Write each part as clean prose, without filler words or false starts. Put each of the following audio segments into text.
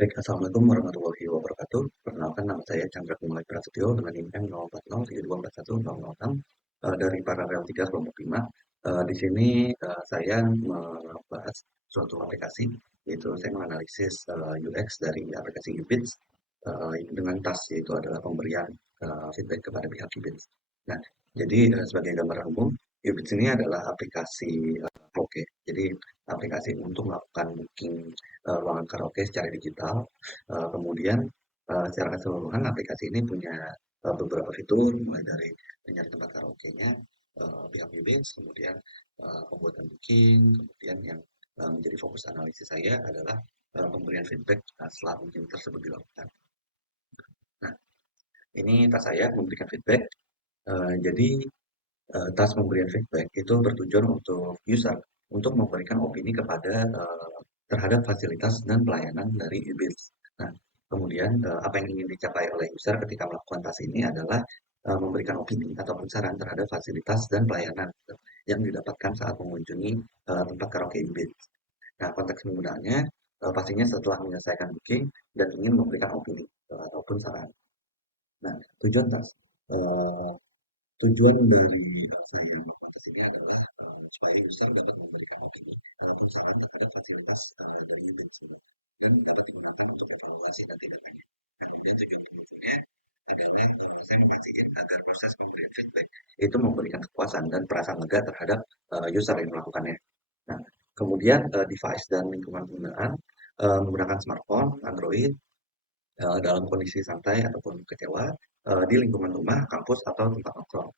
Baik, assalamualaikum warahmatullahi wabarakatuh. Perkenalkan nama saya Chandra Kumala Prasetyo dengan NIM 04072410006 dari Paralel 3 kelompok 5. Di sini saya membahas suatu aplikasi, yaitu saya menganalisis UX dari aplikasi Ubits dengan task yaitu adalah pemberian feedback kepada pihak Ubits. Nah, jadi sebagai gambaran umum, Ubits ini adalah aplikasi karaoke. Jadi aplikasi untuk melakukan booking ruangan karaoke secara digital. Kemudian secara keseluruhan aplikasi ini punya beberapa fitur mulai dari mencari tempat karaoke-nya, pihak Ubits, kemudian pembuatan booking, kemudian yang menjadi fokus analisis saya adalah pemberian feedback setelah booking tersebut dilakukan. Nah, ini tas saya memberikan feedback. Jadi task pemberian feedback itu bertujuan untuk user untuk memberikan opini kepada terhadap fasilitas dan pelayanan dari Ubits. Nah, kemudian apa yang ingin dicapai oleh user ketika melakukan task ini adalah memberikan opini ataupun saran terhadap fasilitas dan pelayanan yang didapatkan saat mengunjungi tempat karaoke Ubits. Nah, konteks penggunaannya pastinya setelah menyelesaikan booking dan ingin memberikan opini ataupun saran. Nah, tujuan task. Eh, Tujuan dari saya melakukan tes ini adalah supaya user dapat memberikan opini ataupun saran terhadap fasilitas dari Ubits dan dapat digunakan untuk evaluasi dan tindakannya. Nah, kemudian tujuan berikutnya adalah saya memastikan agar proses pemberian feedback itu memberikan kepuasan dan perasaan lega terhadap user yang melakukannya. Nah, kemudian device dan lingkungan penggunaan menggunakan smartphone, Android, dalam kondisi santai ataupun kecewa di lingkungan rumah, kampus, atau tempat nongkrong.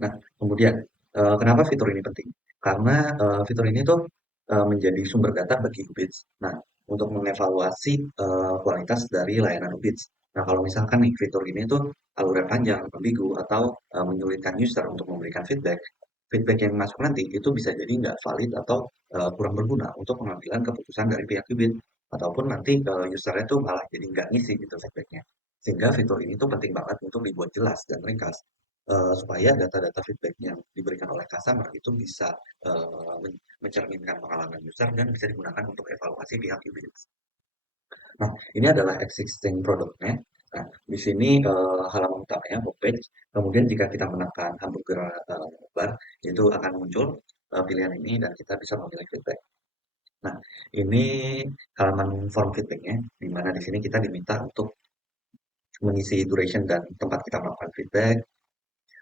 Nah, kemudian kenapa fitur ini penting? Karena fitur ini tuh menjadi sumber data bagi Ubits. Nah, untuk mengevaluasi kualitas dari layanan Ubits. Nah, kalau misalkan nih fitur ini tuh alurnya panjang, ambigu, atau menyulitkan user untuk memberikan feedback, feedback yang masuk nanti itu bisa jadi nggak valid atau kurang berguna untuk pengambilan keputusan dari pihak Ubits. Ataupun nanti usernya tuh malah jadi nggak ngisi gitu feedbacknya. Sehingga fitur ini tuh penting banget untuk dibuat jelas dan ringkas supaya data-data feedback yang diberikan oleh customer itu bisa mencerminkan pengalaman user dan bisa digunakan untuk evaluasi pihak Ubits. Nah, ini adalah existing produknya. Nah, di sini halaman utamanya homepage. Kemudian jika kita menekan hamburger bar, itu akan muncul pilihan ini dan kita bisa memilih feedback. Nah, ini halaman form feedbacknya, di mana di sini kita diminta untuk mengisi duration dan tempat kita melakukan feedback.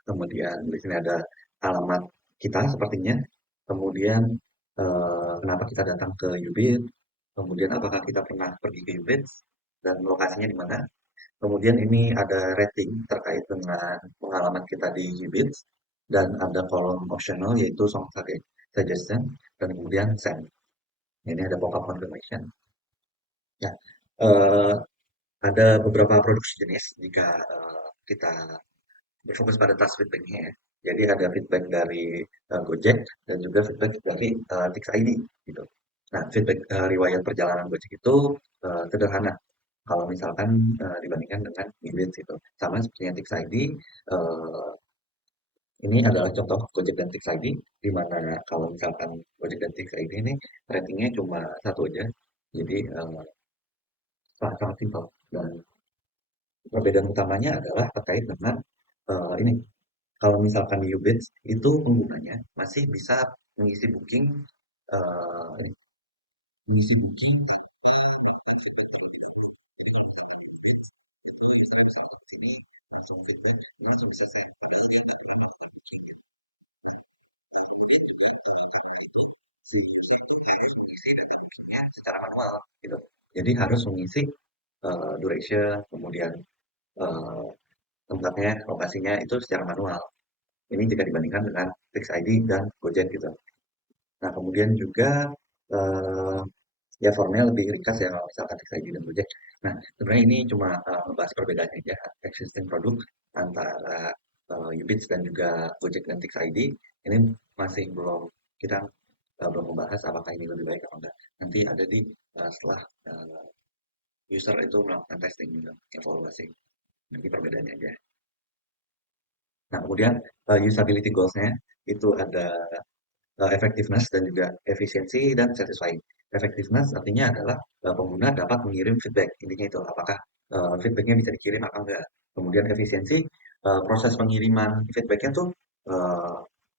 Kemudian di sini ada alamat kita sepertinya. Kemudian kenapa kita datang ke Ubit. Kemudian apakah kita pernah pergi ke Ubit dan lokasinya di mana. Kemudian ini ada rating terkait dengan pengalaman kita di Ubit dan ada kolom optional yaitu song suggestion dan kemudian send. Ini ada pop-up confirmation. Ya, eh, ada beberapa produk jenis jika kita berfokus pada task feedbacknya ya. Jadi ada feedback dari Gojek dan juga feedback dari Tix ID gitu. Nah, feedback riwayat perjalanan Gojek itu sederhana. Kalau misalkan dibandingkan dengan Ibit itu, sama seperti yang Tix ID, ini adalah contoh Gojek dan Tix ID, di mana kalau misalkan Gojek dan Tix ID ini ratingnya cuma satu aja, jadi sangat simpel. Dan perbedaan utamanya adalah terkait dengan ini. Kalau misalkan di Ubits itu penggunanya masih bisa mengisi booking eh, mengisi booking jadi langsung feedbacknya bisa saya isi data secara manual gitu. Jadi harus mengisi duration, kemudian eh, tempatnya, lokasinya itu secara manual. Ini jika dibandingkan dengan Fix ID dan Gojek gitu. Nah, kemudian juga eh, ya formnya lebih ringkas ya kalau misalkan Fix ID dan Gojek. Nah, sebenarnya ini cuma membahas perbedaannya aja existing produk antara Ubits dan juga Gojek dan Fix ID. Ini masih belum kita belum membahas apakah ini lebih baik atau enggak. Nanti ada di setelah user itu melakukan testing gitu, evaluasi. Nanti perbedaannya aja. Nah, kemudian usability goals-nya itu ada effectiveness dan juga efisiensi dan satisfying. Effectiveness artinya adalah pengguna dapat mengirim feedback. Intinya itu, apakah feedbacknya bisa dikirim atau enggak. Kemudian efisiensi, proses pengiriman feedbacknya tuh eh,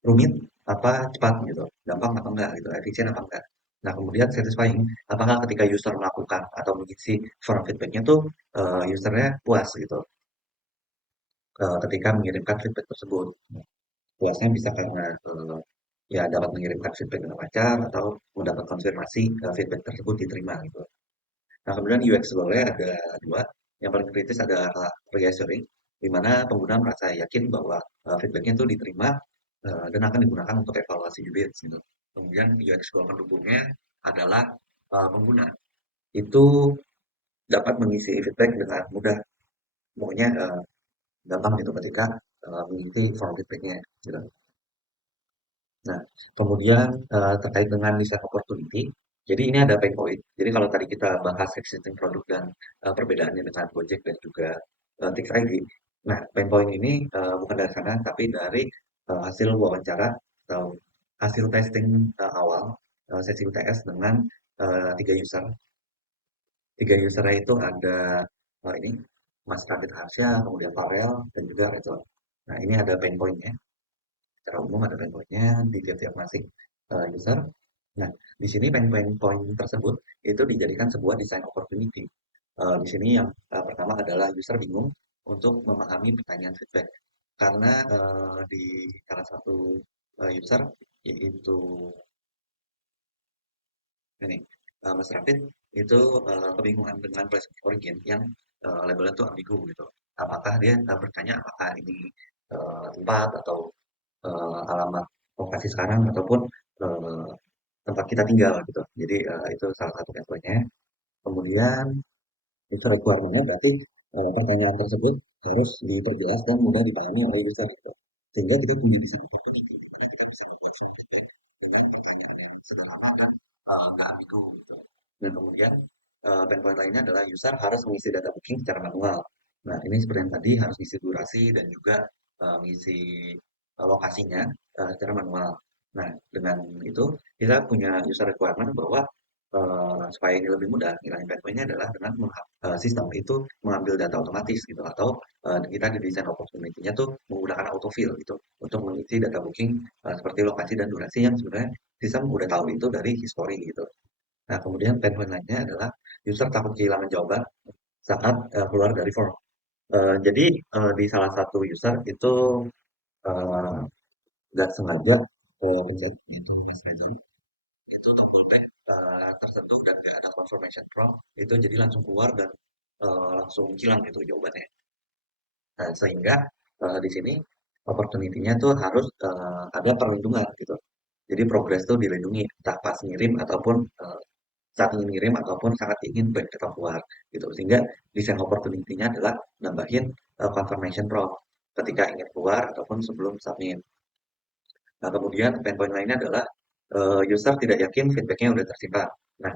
rumit apa cepat gitu, gampang atau enggak gitu, efisien apa enggak. Nah, kemudian satisfying, apakah ketika user melakukan atau mengisi form feedbacknya tuh usernya puas gitu ketika mengirimkan feedback tersebut. Puasnya bisa karena ya dapat mengirimkan feedback dengan lancar atau mendapat konfirmasi feedback tersebut diterima gitu. Nah, kemudian UX goal-nya ada dua. Yang paling kritis adalah reassuring, di mana pengguna merasa yakin bahwa feedback-nya itu diterima dan akan digunakan untuk evaluasi unit gitu. Kemudian UX goal pendukungnya adalah pengguna itu dapat mengisi feedback dengan mudah. Pokoknya gampang gitu ketika mengisi form feedback-nya gitu. Nah, kemudian terkait dengan design opportunity, jadi ini ada pain point. Jadi kalau tadi kita bahas existing produk dan perbedaannya dengan Gojek dan juga Tix ID. Nah, pain point ini bukan dari sana, tapi dari hasil wawancara atau hasil testing awal sesi UTS dengan tiga user. Tiga user itu ada ini Mas Radit Harsya, kemudian Farel, dan juga Rezon. Nah, ini ada pain point-nya secara umum ada pain point-nya di tiap-tiap masing user. Nah, di sini pain point tersebut itu dijadikan sebuah design opportunity. Di sini yang pertama adalah user bingung untuk memahami pertanyaan feedback karena di salah satu user yaitu ini Mas Rafid itu kebingungan dengan place of origin yang labelnya itu ambigu gitu. Apakah dia bertanya apakah ini tempat atau alamat lokasi sekarang ataupun eh, tempat kita tinggal gitu. Jadi itu salah satu contohnya. Kemudian user requirement-nya berarti pertanyaan tersebut harus diperjelas dan mudah dipahami oleh user gitu. Sehingga kita punya desain opportunity di mana kita bisa membuat sebuah campaign dengan pertanyaan yang sederhana dan nggak ambigu gitu. Dan kemudian pain point lainnya adalah user harus mengisi data booking secara manual. Nah, ini seperti yang tadi harus mengisi durasi dan juga mengisi lokasinya secara manual. Nah, dengan itu kita punya user requirement bahwa supaya ini lebih mudah, ngilangin pain point-nya adalah dengan sistem itu mengambil data otomatis gitu atau kita di desain opportunity-nya tuh menggunakan autofill gitu untuk mengisi data booking seperti lokasi dan durasi yang sebenarnya sistem udah tahu itu dari history gitu. Nah, kemudian pain point lainnya adalah user takut kehilangan jawaban saat keluar dari form. Jadi di salah satu user itu eh, nggak sengaja pencet itu Mas Reza itu tombol back tersentuh dan nggak ada confirmation prompt itu jadi langsung keluar dan langsung hilang gitu jawabannya. Nah, sehingga di sini opportunity-nya tuh harus ada perlindungan gitu. Jadi progress tuh dilindungi entah pas ngirim ataupun saat ingin ngirim ataupun sangat ingin back data keluar gitu. Sehingga desain opportunity-nya adalah nambahin confirmation prompt ketika ingin keluar ataupun sebelum submit. Nah, kemudian pain point lainnya adalah user tidak yakin feedbacknya udah tersimpan. Nah,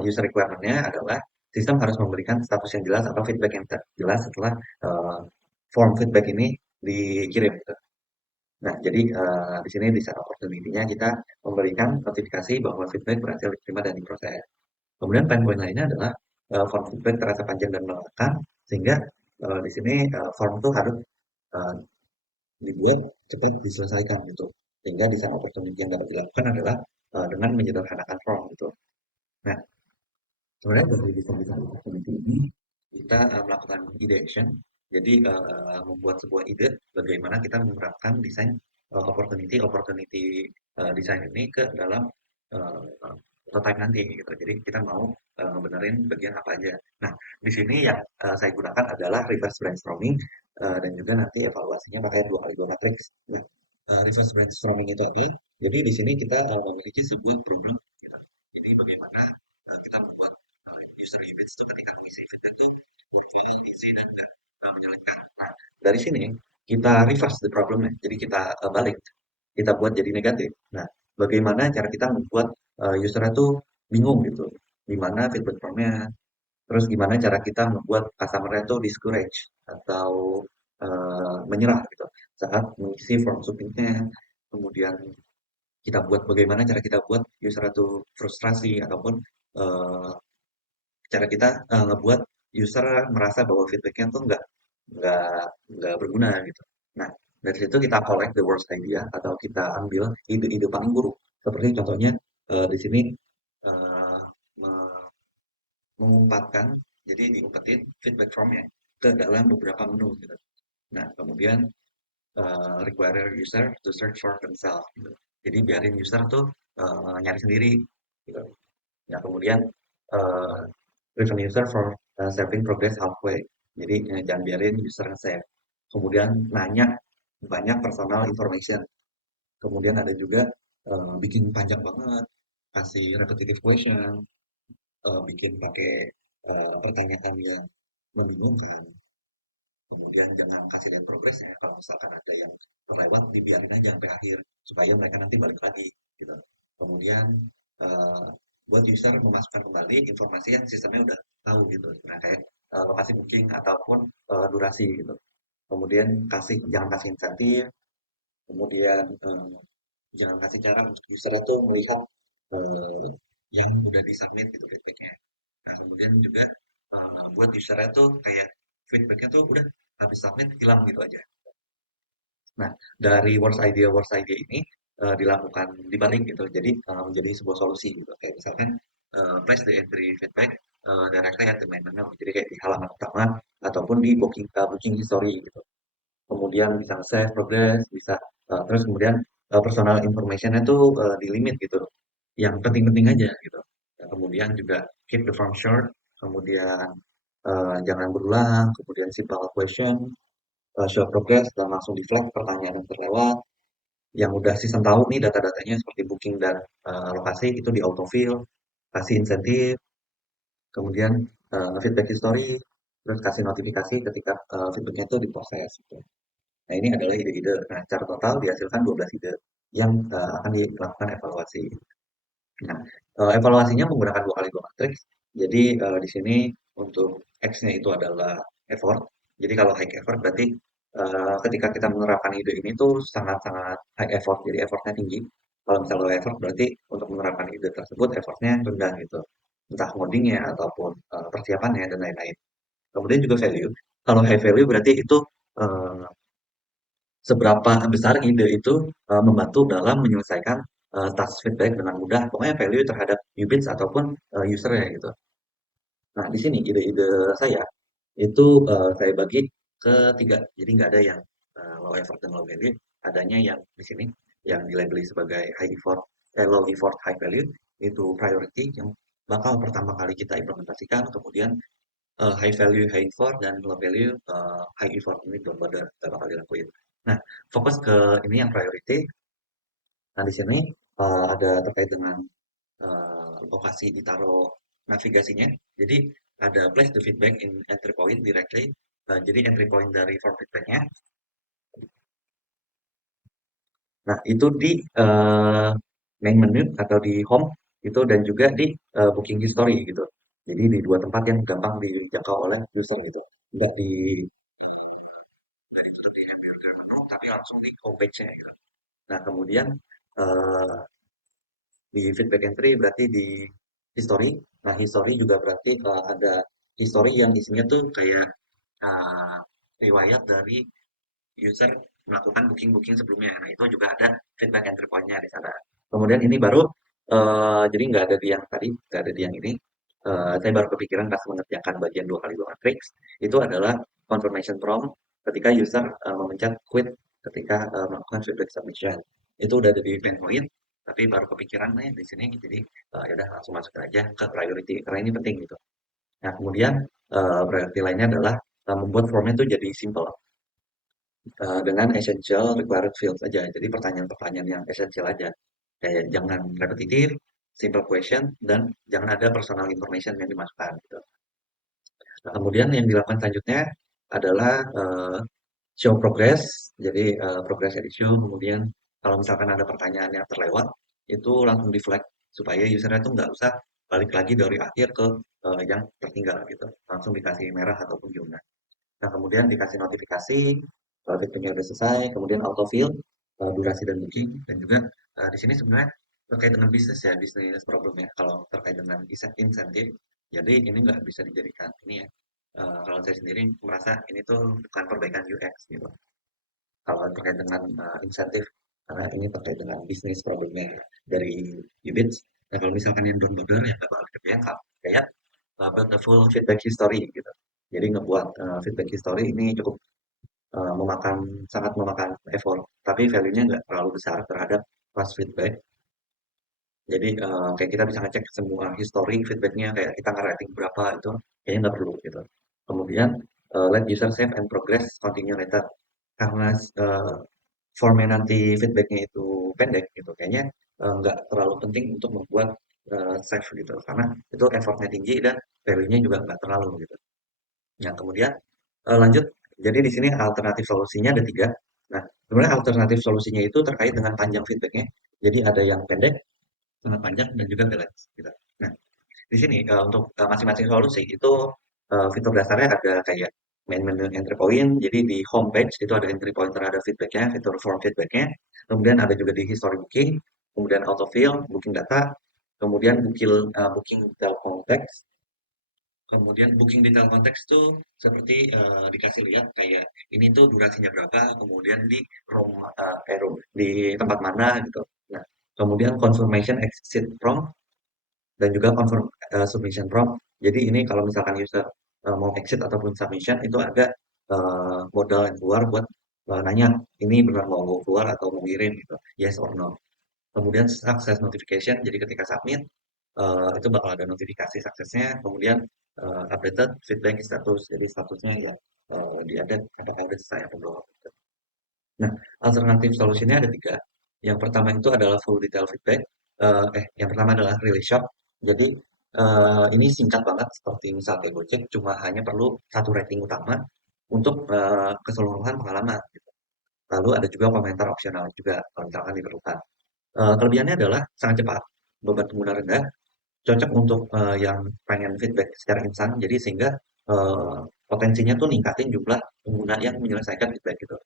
user requirement-nya adalah sistem harus memberikan status yang jelas atau feedback yang jelas setelah uh, form feedback ini dikirim. Gitu. Nah, jadi di sini di saat opportunity-nya kita memberikan notifikasi bahwa feedback berhasil diterima dan diproses. Kemudian pain point lainnya adalah form feedback terasa panjang dan melelahkan, sehingga di sini form itu harus uh, dibuat cepat diselesaikan gitu. Sehingga desain opportunity yang dapat dilakukan adalah dengan menyederhanakan form gitu. Nah, sebenarnya dari desain-desain opportunity ini kita melakukan ideation, jadi membuat sebuah ide bagaimana kita menerapkan desain opportunity desain ini ke dalam uh, prototype nanti gitu. Jadi kita mau ngebenerin bagian apa aja. Nah, di sini yang saya gunakan adalah reverse brainstorming dan juga nanti evaluasinya pakai 2x2 matrix. Nah, reverse brainstorming itu apa? Jadi di sini kita memiliki sebuah problem. Gitu. Jadi bagaimana kita membuat user units itu ketika mengisi feedback itu workflow easy dan juga menyenangkan. Nah, dari sini kita reverse the problemnya. Jadi kita balik, kita buat jadi negatif. Nah, bagaimana cara kita membuat user itu bingung gitu, di mana feedback formnya, terus gimana cara kita membuat customer itu discourage atau menyerah gitu saat mengisi form submitnya, kemudian kita buat bagaimana cara kita buat user itu frustrasi ataupun eh, cara kita ngebuat user merasa bahwa feedbacknya tuh nggak nggak berguna gitu. Nah, dari situ kita collect the worst idea atau kita ambil ide-ide paling buruk. Seperti contohnya di sini eh, me- mengumpatkan, jadi diumpetin feedback from-nya ke dalam beberapa menu gitu. Nah, kemudian require user to search for themselves gitu. Jadi biarin user tuh nyari sendiri gitu. Nah, kemudian uh, prevent user for saving progress halfway. Jadi jangan biarin user nge-save. Kemudian nanya banyak personal information. Kemudian ada juga bikin panjang banget, kasih repetitive question, bikin pakai pertanyaan yang membingungkan. Kemudian jangan kasih lihat progresnya. Kalau misalkan ada yang terlewat, dibiarin aja sampai akhir supaya mereka nanti balik lagi gitu. Kemudian eh, buat user memasukkan kembali informasi yang sistemnya udah tahu gitu. Nah, kayak lokasi booking ataupun durasi gitu. Kemudian jangan kasih insentif, kemudian jangan kasih cara untuk user itu melihat eh, yang udah disubmit gitu feedbacknya. Nah, kemudian juga buat usernya tuh kayak feedbacknya tuh udah habis submit hilang gitu aja. Nah, dari worst idea ini dilakukan dibalik gitu. Jadi menjadi sebuah solusi gitu. Kayak misalkan place the entry feedback directly at the main menu. Jadi kayak di halaman utama ataupun di booking history gitu. Kemudian bisa save progress, bisa terus kemudian personal information-nya tuh di limit gitu. Yang penting-penting aja gitu. Dan kemudian juga keep the form short, kemudian jangan berulang, kemudian simple question, show progress dan langsung di flag pertanyaan yang terlewat. Yang udah season tahu nih data-datanya seperti booking dan lokasi itu di autofill, kasih insentif, kemudian feedback history, terus kasih notifikasi ketika feedbacknya itu diproses. Gitu. Nah, ini adalah ide-ide. Nah, secara total dihasilkan 12 ide yang akan dilakukan evaluasi. Nah, evaluasinya menggunakan 2 kali 2 matriks. Jadi, di sini untuk X-nya itu adalah effort. Jadi kalau high effort berarti ketika kita menerapkan ide ini tuh sangat-sangat high effort, jadi effortnya tinggi. Kalau misalnya low effort berarti untuk menerapkan ide tersebut effortnya rendah gitu. Entah ngodingnya ataupun persiapannya dan lain-lain. Kemudian juga value. Kalau high value berarti itu eh, seberapa besar ide itu membantu dalam menyelesaikan task feedback dengan mudah. Pokoknya value terhadap UBITS ataupun usernya gitu. Nah, di sini ide-ide saya itu saya bagi ke tiga. Jadi nggak ada yang low effort dan low value. Adanya yang di sini yang dilabeli sebagai low effort, high value itu priority yang bakal pertama kali kita implementasikan. Kemudian high value, high effort dan low value, high effort ini belum ada bakal dilakuin. Nah, fokus ke ini yang priority. Nah, di sini ada terkait dengan lokasi ditaruh navigasinya. Jadi ada place the feedback in entry point directly. Jadi entry point dari form feedbacknya. Nah, itu di main menu atau di home itu dan juga di booking history gitu. Jadi di dua tempat yang gampang dijangkau oleh user gitu. Nggak di tapi langsung di homepage-nya. Gitu. Nah, kemudian eh, di feedback entry berarti di history. Nah, history juga berarti ada history yang isinya tuh kayak uh, riwayat dari user melakukan booking-booking sebelumnya. Nah, itu juga ada feedback entry point-nya di sana. Kemudian ini baru, jadi nggak ada di yang tadi, nggak ada di yang ini. Saya baru kepikiran pas mengerjakan bagian 2 kali 2 matrix, itu adalah confirmation prompt ketika user memencet quit ketika melakukan feedback submission. Itu udah ada di main point, tapi baru kepikiran nih di sini, jadi ya udah langsung masuk aja ke priority, karena ini penting gitu. Nah, kemudian priority lainnya adalah membuat formnya itu jadi simple dengan essential required fields aja. Jadi pertanyaan-pertanyaan yang essential aja. Kayak jangan repetitif, simple question, dan jangan ada personal information yang dimasukkan. Gitu. Nah, kemudian yang dilakukan selanjutnya adalah show progress. Jadi progress issue. Kemudian kalau misalkan ada pertanyaan yang terlewat, itu langsung di flag supaya usernya itu nggak usah balik lagi dari akhir ke yang tertinggal gitu. Langsung dikasih merah ataupun gimana. Nah, kemudian dikasih notifikasi kalau fiturnya udah selesai, kemudian autofill, durasi dan booking, dan juga Di sini sebenarnya terkait dengan bisnis ya, bisnis problemnya. Kalau terkait dengan insentif, jadi ini nggak bisa dijadikan ini ya. Kalau saya sendiri merasa ini tuh bukan perbaikan UX gitu. Kalau terkait dengan insentif, karena ini terkait dengan bisnis problemnya dari Ubits. Nah, kalau misalkan yang downloader yang nggak bakal kerja kayak build a full feedback history gitu. Jadi ngebuat feedback history ini cukup memakan sangat memakan effort, tapi value-nya nggak terlalu besar terhadap pas feedback. Jadi kayak kita bisa ngecek semua history feedbacknya kayak kita nge-rating berapa itu kayaknya nggak perlu gitu. Kemudian let user save and progress continue later. Karena formnya nanti feedbacknya itu pendek gitu, kayaknya nggak terlalu penting untuk membuat save gitu, karena itu effortnya tinggi dan value-nya juga nggak terlalu gitu. Nah, kemudian lanjut, jadi di sini alternatif solusinya ada tiga. Nah, sebenarnya alternatif solusinya itu terkait dengan panjang feedbacknya. Jadi ada yang pendek, sangat panjang, dan juga balance gitu. Nah, di sini untuk masing-masing solusi itu fitur dasarnya ada kayak main menu entry point. Jadi di home page itu ada entry point terhadap feedbacknya, fitur form feedbacknya. Kemudian ada juga di history booking, kemudian autofill, booking data, kemudian booking detail context. Kemudian booking detail konteks tuh seperti dikasih lihat kayak ini tuh durasinya berapa, kemudian di room di tempat mana gitu. Nah, kemudian confirmation exit prompt dan juga confirm submission prompt. Jadi ini kalau misalkan user mau exit ataupun submission itu ada modal yang keluar buat nanya ini benar mau keluar atau mau ngirim gitu, yes or no. Kemudian success notification, jadi ketika submit itu bakal ada notifikasi suksesnya, kemudian updated feedback status, jadi statusnya ya di-update ada update saya atau belum. Nah, alternatif solusinya ada tiga. Yang pertama itu adalah full detail feedback. Yang pertama adalah really short. Jadi ini singkat banget seperti misal kayak Gojek, cuma hanya perlu satu rating utama untuk keseluruhan pengalaman. Gitu. Lalu ada juga komentar opsional juga kalau misalkan diperlukan. Kelebihannya adalah sangat cepat, beban pengguna rendah, cocok untuk yang pengen feedback secara instan. Jadi sehingga eh, potensinya tuh ningkatin jumlah pengguna yang menyelesaikan feedback gitu.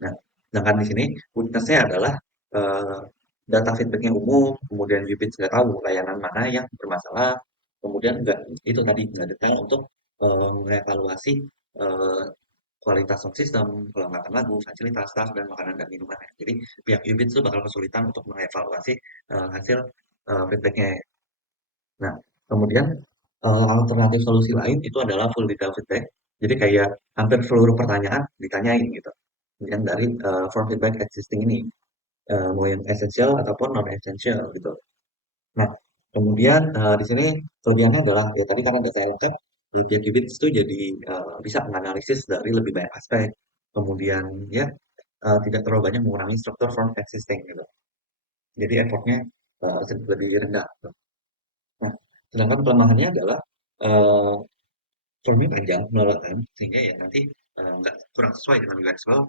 Nah, sedangkan di sini weakness-nya adalah eh, data feedbacknya umum, kemudian Ubits nggak tahu layanan mana yang bermasalah, kemudian nggak itu tadi nggak detail untuk mengevaluasi eh, kualitas sound system, kelengkapan lagu, fasilitas staff, dan makanan dan minuman. Jadi pihak Ubits itu bakal kesulitan untuk mengevaluasi hasil feedbacknya. Nah, kemudian alternatif solusi lain itu adalah full detail feedback. Jadi kayak hampir seluruh pertanyaan ditanyain gitu. Kemudian dari form feedback existing ini, mau yang essential ataupun non essential gitu. Nah, kemudian di sini kelebihannya adalah ya tadi karena data lengkap, pihak Qubits itu jadi bisa menganalisis dari lebih banyak aspek. Kemudian ya tidak terlalu banyak mengurangi struktur form existing gitu. Jadi effortnya sedikit lebih rendah. Gitu. Nah, sedangkan kelemahannya adalah eh, formnya panjang melelahkan sehingga ya nanti nggak kurang sesuai dengan UX flow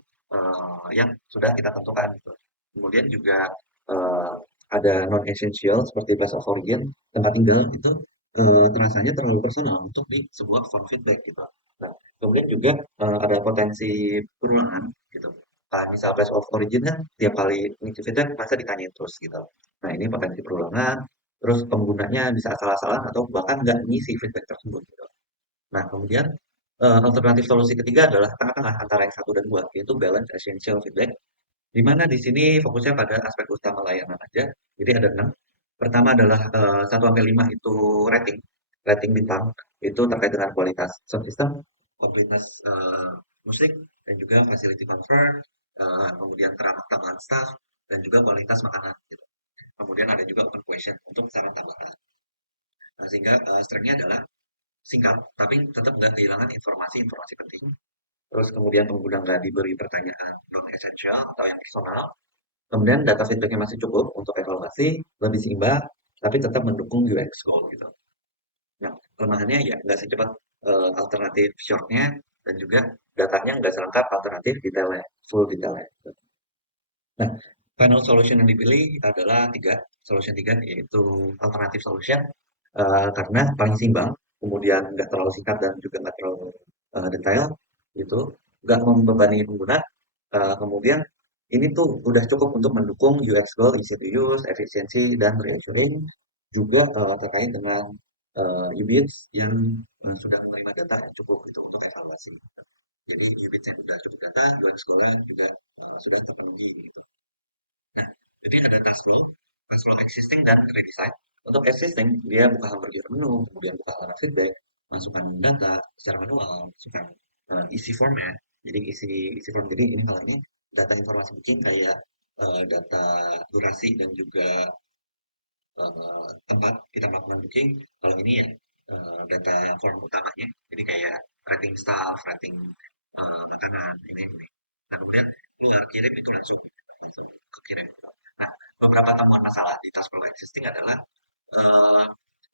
yang sudah kita tentukan gitu. Kemudian juga eh, ada non essential seperti place of origin, tempat tinggal itu terasanya terlalu personal untuk di sebuah form feedback gitu. Nah, kemudian juga ada potensi berulangan gitu. Nah, misal place of origin kan tiap kali ngisi feedback pasti ditanyain terus gitu. Nah, ini potensi perulangan, terus penggunanya bisa asal-asalan atau bahkan nggak ngisi feedback tersebut gitu. Nah, kemudian alternatif solusi ketiga adalah tengah-tengah antara yang satu dan dua, yaitu balance essential feedback, di mana di sini fokusnya pada aspek utama layanan aja. Jadi ada 6. Pertama adalah 1 sampai 5 itu rating, rating bintang itu terkait dengan kualitas sound system, kualitas musik, dan juga facility comfort, kemudian keramah tamahan staff, dan juga kualitas makanan. Gitu. Kemudian ada juga open question untuk saran tambahan. Nah, sehingga strength-nya adalah singkat, tapi tetap nggak kehilangan informasi-informasi penting. Terus kemudian pengguna nggak diberi pertanyaan non-essential atau yang personal. Kemudian data feedbacknya masih cukup untuk evaluasi, lebih seimbang, tapi tetap mendukung UX goal gitu. Nah, kelemahannya ya nggak secepat alternatif shortnya dan juga datanya nggak selengkap alternatif detailnya, full detailnya. Nah, final solution yang dipilih adalah solution tiga yaitu alternatif solution karena paling seimbang, kemudian nggak terlalu singkat dan juga nggak terlalu detail, gitu, nggak membebani pengguna, kemudian ini tuh udah cukup untuk mendukung UX goal, easy to use, efisiensi, dan reassuring. Juga terkait dengan UBITS yang sudah menerima data yang cukup gitu untuk evaluasi. Jadi UBITS yang sudah cukup data, UX goal juga sudah terpenuhi gitu. Nah, jadi ada task flow existing dan redesign. Untuk existing, dia buka hamburger menu, kemudian buka halaman feedback, masukkan data secara manual, masukkan isi format. Jadi isi form. Jadi ini kalau ini data informasi booking kayak data durasi dan juga tempat kita melakukan booking. Kalau ini ya data form utamanya. Jadi kayak rating staff, rating makanan, ini. Nah, kemudian keluar kirim itu langsung kekirim. Nah, beberapa temuan masalah di task flow existing adalah eh,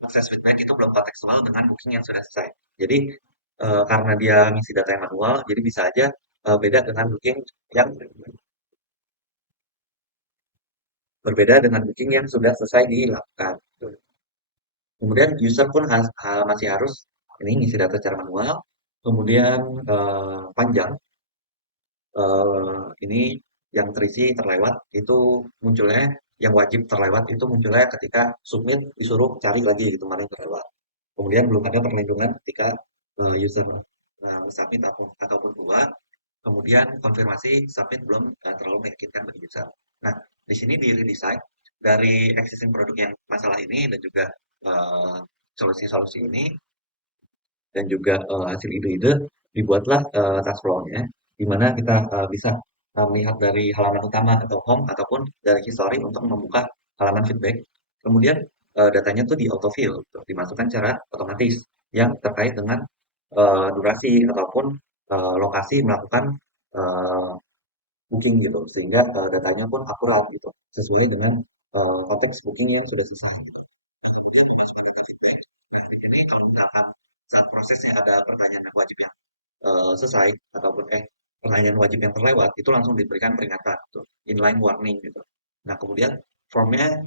akses feedback itu belum kontekstual dengan booking yang sudah selesai. Jadi karena dia ngisi data yang manual, jadi bisa aja beda dengan booking yang berbeda dengan booking yang sudah selesai dilakukan. Kemudian user pun masih harus ini ngisi data secara manual. Kemudian panjang ini yang terisi terlewat itu munculnya yang wajib terlewat itu munculnya ketika submit disuruh cari lagi gitu mana yang terlewat. Kemudian belum ada perlindungan ketika user submit ataupun keluar. Kemudian konfirmasi submit belum terlalu meyakinkan bagi user. Nah, di sini di redesign dari existing produk yang masalah ini dan juga eh, solusi-solusi ini dan juga hasil ide-ide dibuatlah task flow-nya di mana kita bisa melihat dari halaman utama atau home ataupun dari history untuk membuka halaman feedback. Kemudian datanya tuh di autofill, gitu, dimasukkan secara otomatis yang terkait dengan durasi ataupun lokasi melakukan eh, booking gitu sehingga datanya pun akurat gitu sesuai dengan konteks booking yang sudah selesai gitu. Nah, kemudian memasukkan data feedback. Nah, di sini kalau misalkan saat prosesnya ada pertanyaan yang wajib yang selesai ataupun pertanyaan wajib yang terlewat itu langsung diberikan peringatan gitu, inline warning gitu. Nah, kemudian formnya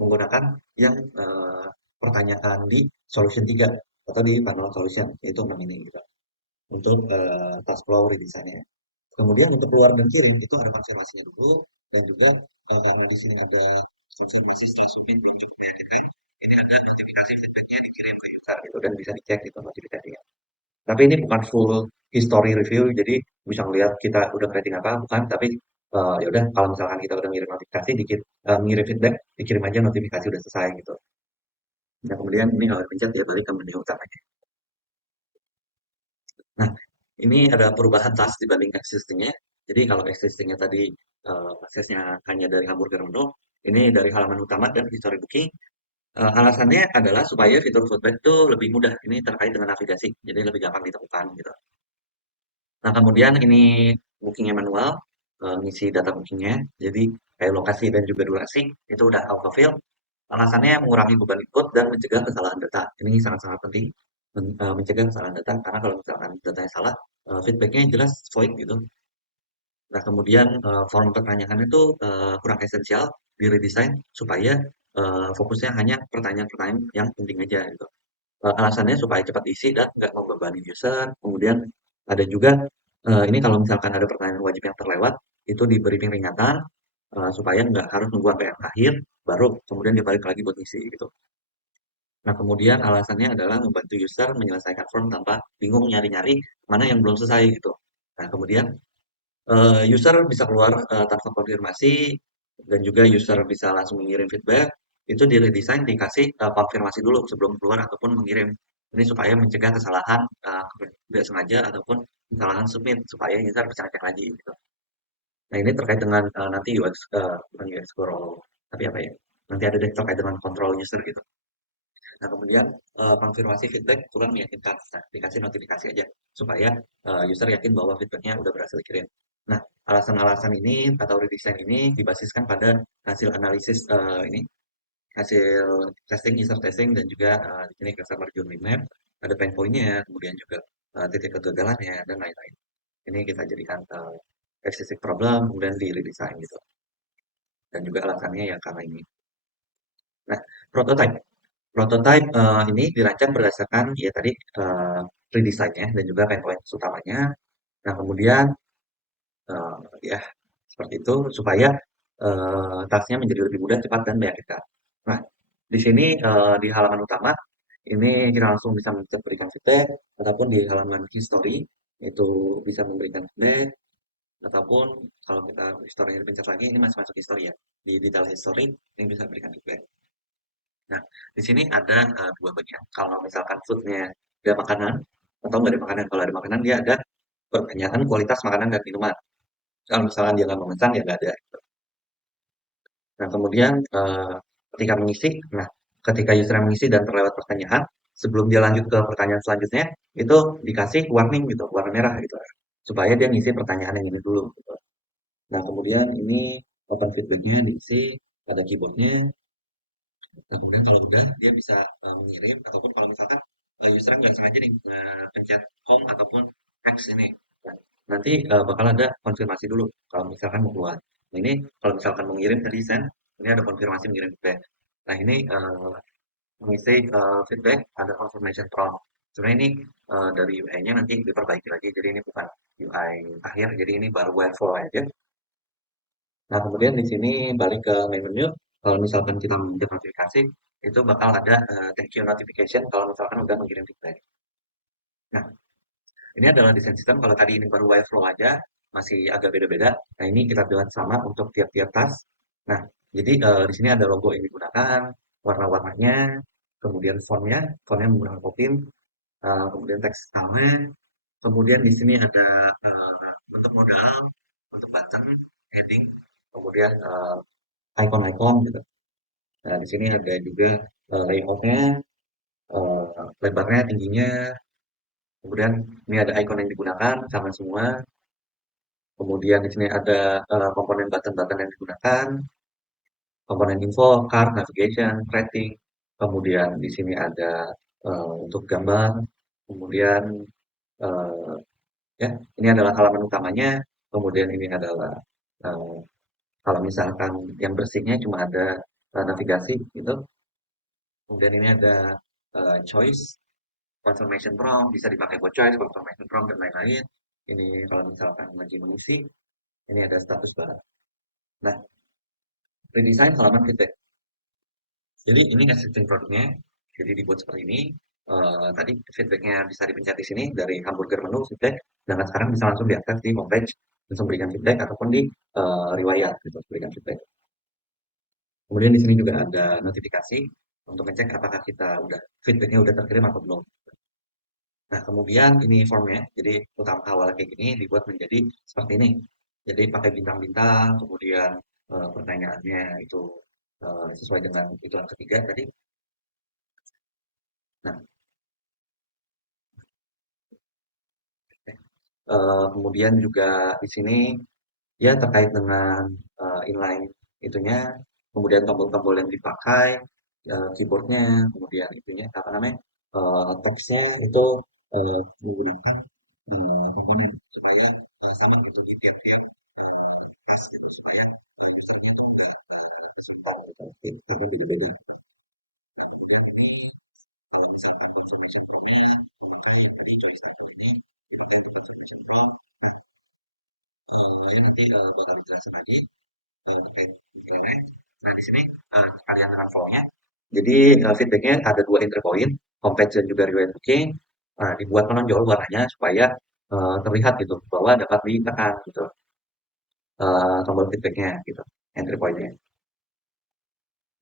menggunakan yang pertanyaan di solution 3 atau di panel solution yaitu 6 ini gitu untuk task flow redesign-nya. Kemudian untuk keluar dan kirim itu ada konfirmasinya dulu dan juga karena di sini ada konfirmasi setelah submit di juga ini ada notifikasi feedbacknya dikirim ke user gitu dan bisa dicek itu notifikasinya. Tapi ini bukan full history review jadi bisa ngeliat kita udah rating apa bukan tapi ya udah kalau misalkan kita udah ngirim notifikasi dikit ngirim feedback dikirim aja notifikasi udah selesai gitu. Nah kemudian ini kalau pencet ya balik ke menu utamanya. Nah, ini ada perubahan task dibanding existing-nya. Jadi kalau existing-nya tadi aksesnya hanya dari hamburger menu, ini dari halaman utama dan history booking. Alasannya adalah supaya fitur feedback itu lebih mudah. Ini terkait dengan navigasi, jadi lebih gampang ditemukan gitu. Nah, kemudian ini bookingnya manual, ngisi data bookingnya. Jadi kayak lokasi dan juga durasi itu udah autofill. Alasannya mengurangi beban input dan mencegah kesalahan data. Ini sangat-sangat penting mencegah kesalahan data karena kalau misalkan datanya salah, feedbacknya jelas void gitu. Nah, kemudian form pertanyaan itu kurang esensial di redesign supaya fokusnya hanya pertanyaan-pertanyaan yang penting aja gitu. Alasannya supaya cepat diisi dan nggak membebani user. Kemudian ada juga ini kalau misalkan ada pertanyaan wajib yang terlewat itu diberi peringatan supaya nggak harus nunggu sampai yang akhir baru kemudian dibalik lagi buat ngisi gitu. Nah, kemudian alasannya adalah membantu user menyelesaikan form tanpa bingung nyari-nyari mana yang belum selesai gitu. Nah, kemudian user bisa keluar tanpa konfirmasi dan juga user bisa langsung mengirim feedback. Itu di-redesign dikasih konfirmasi dulu sebelum keluar ataupun mengirim. Ini supaya mencegah kesalahan tidak sengaja ataupun kesalahan submit supaya user bisa ngecek lagi gitu. Nah, ini terkait dengan nanti UX bukan UX scroll tapi apa ya? Nanti ada deh terkait dengan kontrol user gitu. Nah, kemudian konfirmasi feedback kurang meyakinkan. Nah, dikasih notifikasi aja supaya user yakin bahwa feedbacknya udah berhasil dikirim. Nah, alasan-alasan ini atau redesign ini dibasiskan pada hasil analisis ini, hasil testing, user testing dan juga di sini customer journey map, ada pain point-nya, kemudian juga titik kegagalannya dan lain-lain. Ini kita jadikan existing problem kemudian di redesign gitu. Dan juga alasannya ya karena ini. Nah, prototype. Prototype ini dirancang berdasarkan ya tadi redesign-nya dan juga pain point utamanya. Nah, kemudian ya Seperti itu supaya tasnya menjadi lebih mudah, cepat, dan meyakinkan. Nah, di sini di halaman utama ini kita langsung bisa mencet berikan feedback, ataupun di halaman history itu bisa memberikan feedback, ataupun kalau kita historinya dipencet lagi ini masih masuk history ya. Di detail history ini bisa berikan feedback. Nah, di sini ada dua bagian. Kalau misalkan foodnya ada makanan atau nggak ada makanan, kalau ada makanan dia ada pertanyaan kualitas makanan dan minuman. Kalau misalkan dia nggak memesan ya nggak ada. Nah, kemudian ketika mengisi, nah ketika user mengisi dan terlewat pertanyaan, sebelum dia lanjut ke pertanyaan selanjutnya, itu dikasih warning gitu, warna merah gitu, supaya dia ngisi pertanyaan yang ini dulu. Gitu. Nah, kemudian ini open feedbacknya diisi, ada keyboardnya. Dan kemudian kalau udah, dia bisa mengirim, ataupun kalau misalkan user nggak sengaja nih pencet home ataupun X ini, nah, nanti bakal ada konfirmasi dulu kalau misalkan mau keluar. Nah, ini kalau misalkan mau ngirim tadi send, ini ada konfirmasi mengirim feedback. Nah, ini mengisi feedback ada confirmation prompt. Sebenarnya ini dari UI-nya nanti diperbaiki lagi, jadi ini bukan UI akhir, jadi ini baru workflow aja. Nah, kemudian di sini balik ke main menu, kalau misalkan kita mencet notifikasi, itu bakal ada thank you notification kalau misalkan udah mengirim feedback. Nah, ini adalah desain sistem, kalau tadi ini baru Webflow aja, masih agak beda-beda. Nah, ini kita buat sama untuk tiap-tiap tas. Nah, jadi di sini ada logo yang digunakan, warna-warnanya, kemudian fontnya menggunakan Kopin, kemudian teks style, kemudian di sini ada bentuk modal, untuk button, heading, kemudian icon-icon gitu. Nah, di sini ada juga layoutnya, lebarnya, tingginya, kemudian ini ada icon yang digunakan sama semua. Kemudian di sini ada komponen button-button yang digunakan, komponen info, card, navigation, rating. Kemudian di sini ada untuk gambar. Kemudian eh, ya ini adalah halaman utamanya. Kemudian ini adalah eh, kalau misalkan yang bersihnya cuma ada navigasi gitu. Kemudian ini ada choice, confirmation prompt, bisa dipakai buat choice, confirmation prompt, dan lain-lain. Ini kalau misalkan lagi mengisi, ini ada status bar. Nah, redesign halaman feedback. Jadi ini existing produknya, jadi dibuat seperti ini. Tadi feedbacknya bisa dipencet di sini dari hamburger menu feedback, dan sekarang bisa langsung diakses di homepage, langsung berikan feedback ataupun di riwayat, gitu, berikan feedback. Kemudian di sini juga ada notifikasi untuk ngecek apakah kita udah feedbacknya udah terkirim atau belum. Nah, kemudian ini formnya, jadi utama awal kayak gini dibuat menjadi seperti ini. Jadi pakai bintang-bintang, kemudian pertanyaannya itu sesuai dengan itulah ketiga tadi. Nah, kemudian juga di sini ya terkait dengan inline itunya, kemudian tombol-tombol yang dipakai, keyboardnya, kemudian itunya apa namanya teksnya itu menggunakan komponen supaya sama gitu di tiap-tiap tes gitu supaya usernya itu nggak kesulitan gitu, karena beda-beda. Nah, kemudian ini kalau misalkan confirmation form-nya memakai yang tadi choice table ini dipakai untuk confirmation form. Nah, ya nanti bakal dijelasin lagi terkait feedbacknya. Nah, di sini kalian dengan flow-nya. Jadi feedbacknya ada dua entry point, homepage dan juga reward booking. Nah, dibuat menonjol warnanya supaya terlihat gitu bahwa dapat ditekan gitu tombol feedbacknya gitu, entry point-nya.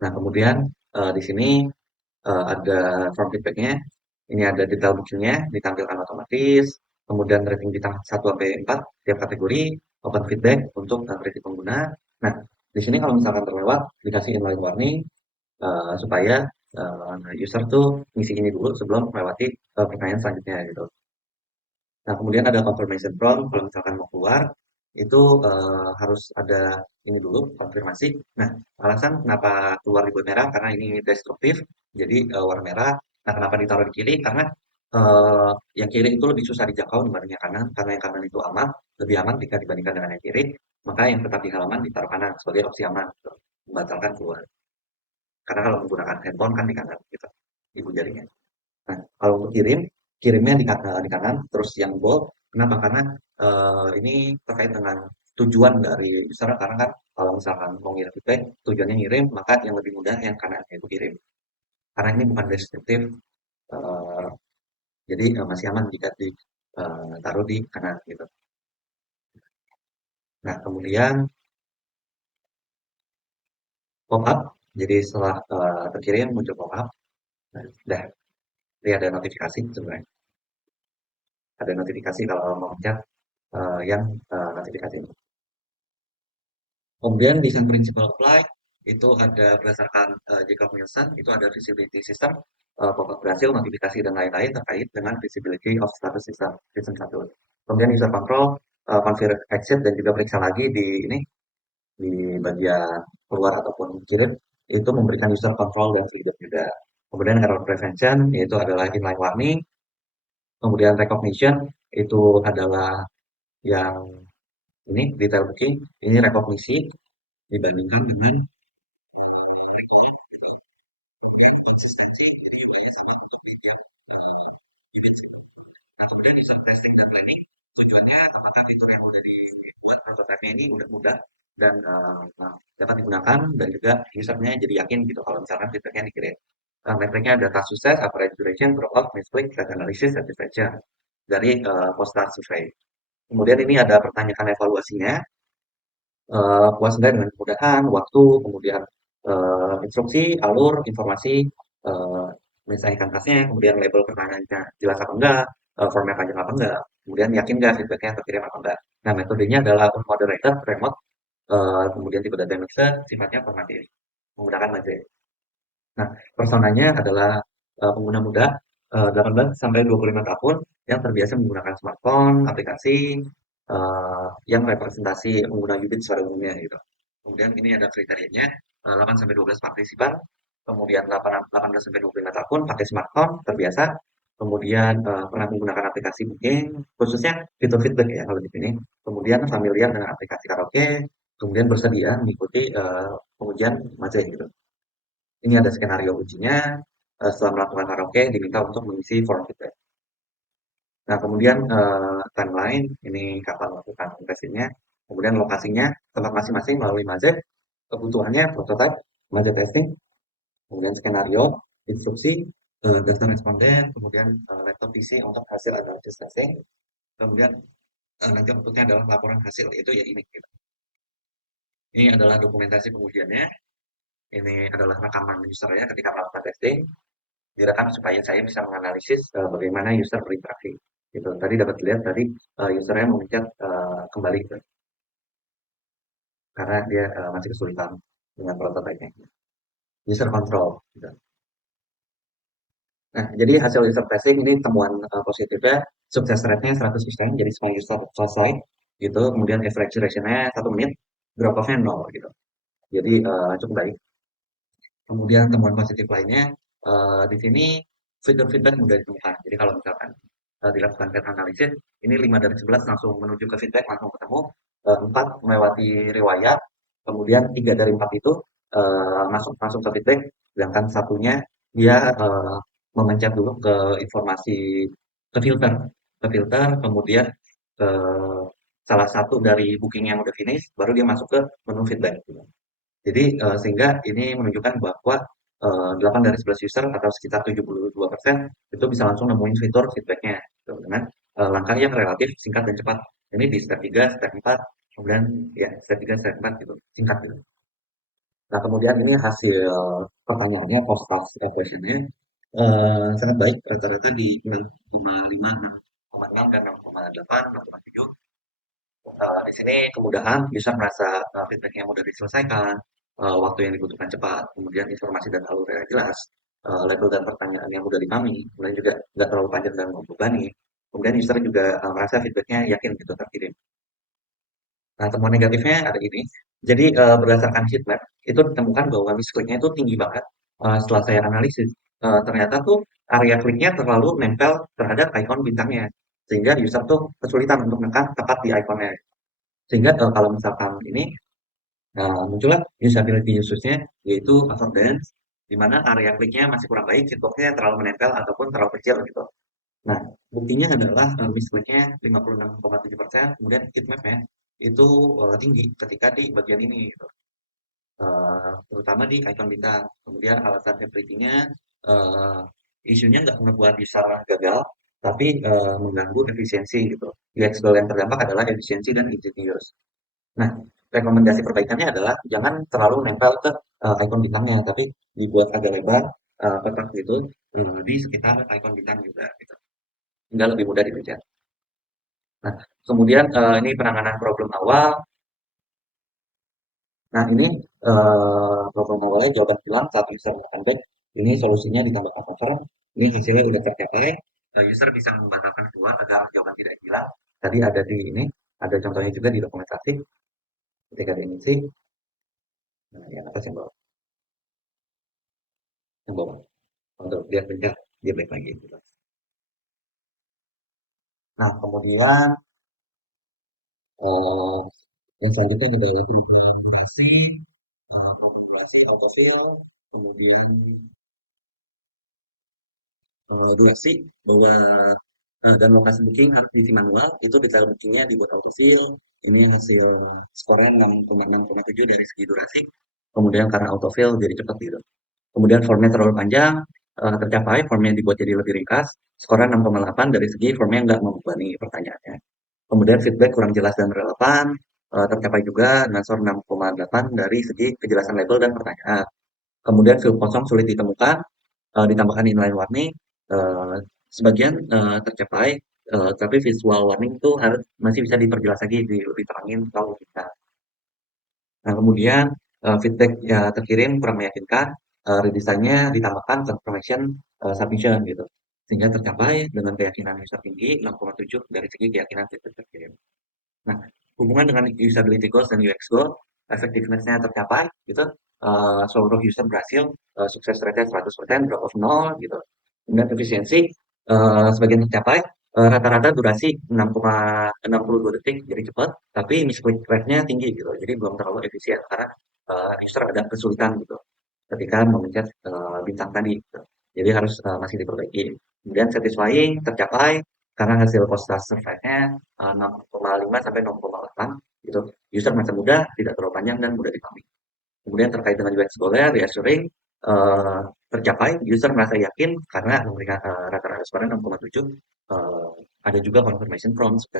Nah, kemudian di sini ada form feedbacknya. Ini ada detail booking-nya ditampilkan otomatis. Kemudian rating bintang 1 sampai 4 tiap kategori, open feedback untuk rating pengguna. Nah, di sini kalau misalkan terlewat dikasih inline warning supaya user tuh ngisi ini dulu sebelum melewati pertanyaan selanjutnya gitu. Nah, kemudian ada confirmation prompt kalau misalkan mau keluar itu harus ada ini dulu konfirmasi. Nah, alasan kenapa keluar di buat merah karena ini destruktif, jadi warna merah. Nah, kenapa ditaruh di kiri? Karena yang kiri itu lebih susah dijangkau dibanding yang kanan, karena yang kanan itu aman, lebih aman jika dibandingkan dengan yang kiri. Maka yang tetap di halaman ditaruh kanan sebagai opsi aman, gitu. Membatalkan keluar. Karena kalau menggunakan handphone kan di kanan, gitu, ibu jarinya. Nah, kalau untuk kirimnya di kanan, terus yang bold, kenapa? Karena ini terkait dengan tujuan dari user, karena kan kalau misalkan mau ngirim feedback, tujuannya ngirim, maka yang lebih mudah yang kanannya itu kirim. Karena ini bukan deskriptif, eh, jadi masih aman jika ditaruh di kanan gitu. Nah, kemudian pop-up, jadi setelah terkirim muncul pop-up, nah, udah, ini ada notifikasi sebenarnya. Ada notifikasi kalau mau chat yang notifikasi. Kemudian design principle apply itu ada berdasarkan Jacob Nielsen, itu ada visibility system, pop-up berhasil, notifikasi dan lain-lain terkait dengan visibility of status system season 1. Kemudian user control, configure exit dan juga periksa lagi di ini di bagian keluar ataupun kirim itu memberikan user control dan freedom juga. Kemudian error prevention yaitu adalah inline warning, kemudian recognition itu adalah yang ini detail booking, ini rekognisi dibandingkan dengan record konsistensi, jadi banyak sih untuk medium unit. Nah, kemudian user testing dan planning tujuannya apakah fitur yang udah dibuat prototipe ini udah mudah dan dapat digunakan dan juga usernya jadi yakin gitu kalau misalkan feedbacknya dikirim. Metriknya data sukses, average duration, dropout, misclick, threat analysis, satisfaction dari post-start survey. Kemudian ini ada pertanyaan evaluasinya, puas enggak dengan kemudahan, waktu, kemudian instruksi, alur, informasi, menyelesaikan tasnya, kemudian label pertanyaannya jelas apa enggak, format panjang apa enggak, kemudian yakin enggak feedbacknya terkirim apa enggak. Nah, metodenya adalah unmoderated, remote, kemudian tipe data mixer, sifatnya formatif, menggunakan Maze. Nah, personanya adalah pengguna muda 18 sampai 25 tahun yang terbiasa menggunakan smartphone, aplikasi yang representasi pengguna Ubit secara umumnya gitu. Kemudian ini ada kriterianya 8 sampai 12 partisipan, kemudian 18 sampai 25 tahun pakai smartphone terbiasa, kemudian pernah menggunakan aplikasi booking, khususnya fitur feedback ya kalau di sini. Kemudian familiar dengan aplikasi karaoke, kemudian bersedia mengikuti pengujian Maze gitu. Ini ada skenario ujinya, setelah melakukan karaoke diminta untuk mengisi form feedback. Nah, kemudian timeline, ini kapan melakukan testingnya, kemudian lokasinya, tempat masing-masing melalui Mazet, kebutuhannya prototype, Mazet testing, kemudian skenario, instruksi, daftar responden, kemudian laptop PC untuk hasil analisis testing, kemudian nanti outputnya adalah laporan hasil, itu ya ini. Gitu. Ini adalah dokumentasi pengujiannya, ini adalah rekaman usernya ketika melakukan testing, direkam supaya saya bisa menganalisis bagaimana user berinteraksi. Gitu. Tadi dapat dilihat tadi usernya memencet kembali gitu, karena dia masih kesulitan dengan prototipe-nya. User control. Gitu. Nah, jadi hasil user testing ini temuan positifnya sukses rate-nya 100%, jadi semua user selesai gitu. Kemudian average duration-nya 1 menit, drop off-nya 0 gitu. Jadi cukup baik. Kemudian temuan positif lainnya di sini fitur feedback mudah ditemukan. Jadi kalau misalkan dilakukan cat analysis, ini 5 dari 11 langsung menuju ke feedback, langsung ketemu. 4 melewati riwayat, kemudian 3 dari 4 itu masuk langsung ke feedback, sedangkan satunya dia memencet dulu ke informasi, ke filter, kemudian ke salah satu dari booking yang udah finish, baru dia masuk ke menu feedback. Jadi sehingga ini menunjukkan bahwa 8 dari 11 user atau sekitar 72% itu bisa langsung nemuin fitur feedback-nya gitu, dengan langkah yang relatif singkat dan cepat. Ini di step 3, step 4, kemudian ya step 3, step 4 gitu, singkat gitu. Nah, kemudian ini hasil pertanyaannya, post-task evaluation-nya sangat baik, rata-rata di 6,5, 6,6 dan 6,8, 6,7. Di sini kemudahan bisa merasa feedback yang mudah diselesaikan, waktu yang dibutuhkan cepat, kemudian informasi dan alurnya jelas, label dan pertanyaan yang mudah dipahami, kemudian juga nggak terlalu panjang dan membebani. Kemudian user juga merasa feedbacknya yakin gitu terkirim. Nah, temuan negatifnya ada ini. Jadi berdasarkan heat map itu ditemukan bahwa miskliknya itu tinggi banget. Setelah saya analisis, ternyata tuh area kliknya terlalu nempel terhadap icon bintangnya, sehingga user tuh kesulitan untuk menekan tepat di ikonnya. Sehingga kalau misalkan ini muncullah usability issues-nya yaitu affordance, di mana area kliknya masih kurang baik, hitbox-nya terlalu menempel ataupun terlalu kecil gitu. Nah, buktinya adalah miskliknya 56,7%, kemudian heatmap-nya itu tinggi ketika di bagian ini gitu. Terutama di icon bintang. Kemudian alasan security-nya eh, isunya nggak ngebuat user gagal, tapi mengganggu efisiensi gitu. UX goal yang terdampak adalah efisiensi dan easy to use. Nah, rekomendasi perbaikannya adalah jangan terlalu nempel ke icon bintangnya, tapi dibuat agak lebar, kotak gitu, di sekitar icon bintang juga gitu. Sehingga lebih mudah dibaca. Nah, kemudian ini penanganan problem awal. Nah, ini problem awalnya jawaban hilang saat user menggunakan back. Ini solusinya ditambahkan cover. Ini hasilnya udah tercapai. User bisa membatalkan keluar agar jawaban tidak hilang. Tadi ada di ini, ada contohnya juga di dokumentasi ketika diisi. Nah, yang atas yang bawah. Untuk dia pencet, dia baik lagi. Gitu. Nah, kemudian eh, yang selanjutnya kita yaitu durasi, populasi autofill, kemudian durasi bahwa dan lokasi booking harus diisi manual, itu detail bookingnya dibuat autofill. Ini hasil skornya 6,6,7 dari segi durasi. Kemudian karena autofill jadi cepat gitu. Kemudian formnya terlalu panjang, tercapai, formnya dibuat jadi lebih ringkas. Skornya 6,8 dari segi formnya nggak membebani pertanyaannya. Kemudian feedback kurang jelas dan relevan, tercapai juga dengan skor 6,8 dari segi kejelasan label dan pertanyaan. Kemudian field kosong sulit ditemukan, ditambahkan inline warning, eh, sebagian tercapai, tapi visual warning itu harus masih bisa diperjelas lagi, lebih terangin kalau kita. Nah, kemudian feedback ya, terkirim kurang meyakinkan, redesign-nya ditambahkan confirmation submission gitu, sehingga tercapai dengan keyakinan user tinggi 6,7 dari segi keyakinan feedback terkirim. Nah, hubungan dengan usability goals dan UX goal, effectiveness-nya tercapai, gitu. Seluruh user berhasil, sukses rate-nya 100%, drop off 0, gitu. Kemudian efisiensi, sebagian tercapai, rata-rata durasi 6,62 detik, jadi cepat, tapi misclick rate-nya tinggi, gitu. Jadi belum terlalu efisien, karena user ada kesulitan, gitu, ketika memencet bintang tadi, gitu. Jadi harus masih diperbaiki. Kemudian satisfying, tercapai, karena hasil post survey-nya 6,5 sampai 0,8 gitu. User masih muda, tidak terlalu panjang dan mudah dipahami. Kemudian terkait dengan UX goal-nya, reassuring eh, tercapai, user merasa yakin karena memberikan rata-rata skornya 6,7. Eh, ada juga confirmation prompt,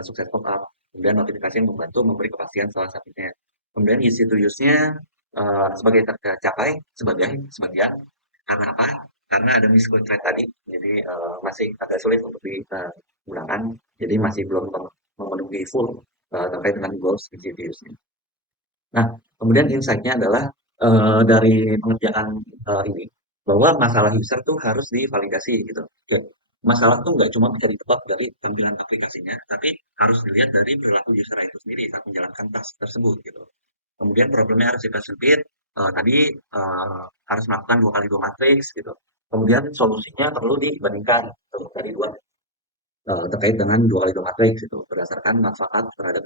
sukses pop-up, kemudian notifikasi yang membantu memberi kepastian salah satunya. Kemudian easy to use-nya sebagai tercapai, sebagian karena apa? Karena ada misclick rate tadi, jadi masih agak sulit untuk digunakan, jadi masih belum memenuhi full terkait dengan goals GPU-nya. Nah, kemudian insight-nya adalah dari pengerjaan ini, bahwa masalah user tuh harus divalidasi gitu. Ya, masalah tuh nggak cuma bisa ditebak dari tampilan aplikasinya, tapi harus dilihat dari perilaku user itu sendiri saat menjalankan task tersebut gitu. Kemudian problemnya harus dipersempit, tadi harus melakukan 2 kali 2 matriks gitu. Kemudian solusinya perlu dibandingkan tuh, tadi terkait dengan 2 kali 2 matriks itu berdasarkan manfaat terhadap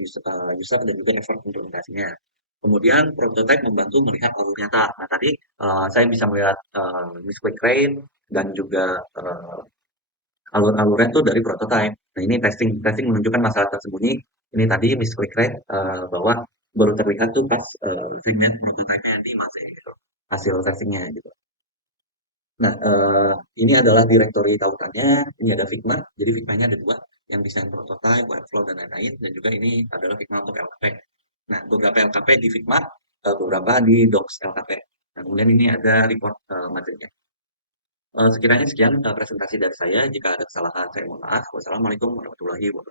user dan juga effort implementasinya. Kemudian prototype membantu melihat alur nyata. Nah tadi saya bisa melihat misclick rate dan juga alur-alurnya itu dari prototype. Nah ini testing, testing menunjukkan masalah tersembunyi. Ini tadi misclick rate bahwa baru terlihat tuh pas segmen prototype-nya nanti masih gitu, hasil testingnya gitu. Nah, ini adalah direktori tautannya, ini ada Figma, jadi Figma-nya ada dua, yang desain prototype, workflow, dan lain-lain, dan juga ini adalah Figma untuk LKP. Nah, beberapa LKP di Figma, beberapa di Docs LKP. Nah, kemudian ini ada report materinya. Sekiranya sekian presentasi dari saya, jika ada kesalahan saya mohon maaf. Wassalamualaikum warahmatullahi wabarakatuh.